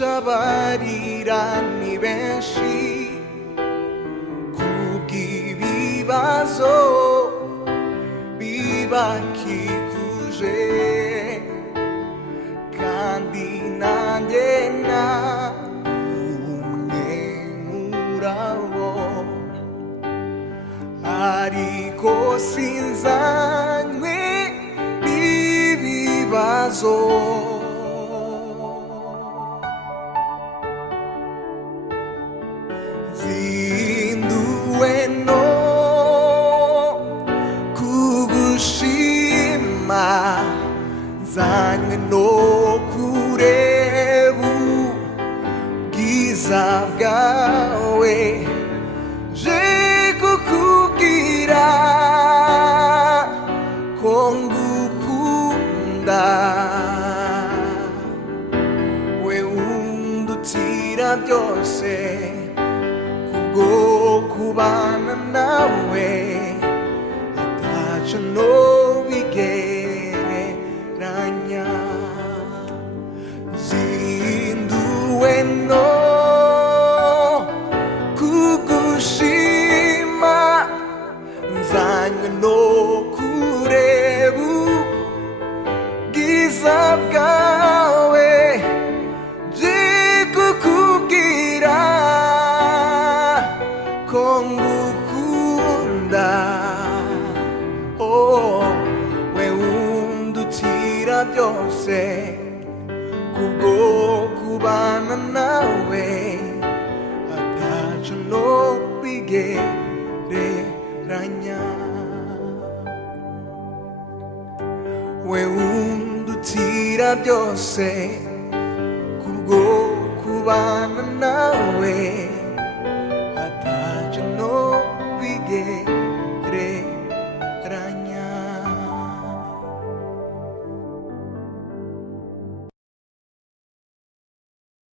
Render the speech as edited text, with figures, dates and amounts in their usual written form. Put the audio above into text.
kugucabarira ni benshi kubw'ibibazo bibakikuje kandi nanjye umwe murabo ariko sinzanywe n'ibibazo zinduwe no kugushima nzanywe no kureba ubwiza bwawe je kukubwira ko ngukunda we undutira byose kubwo kubana nawe ataco nobigereranya zinduwe no kugushima nzanywe no kureba ubwiza bwawe je kukubwira ko ngukunda oh we undutira byose kubwo kubana nawe ataco nobigereranya we undutira byose kubwo kubana nawe ataco nobigereranya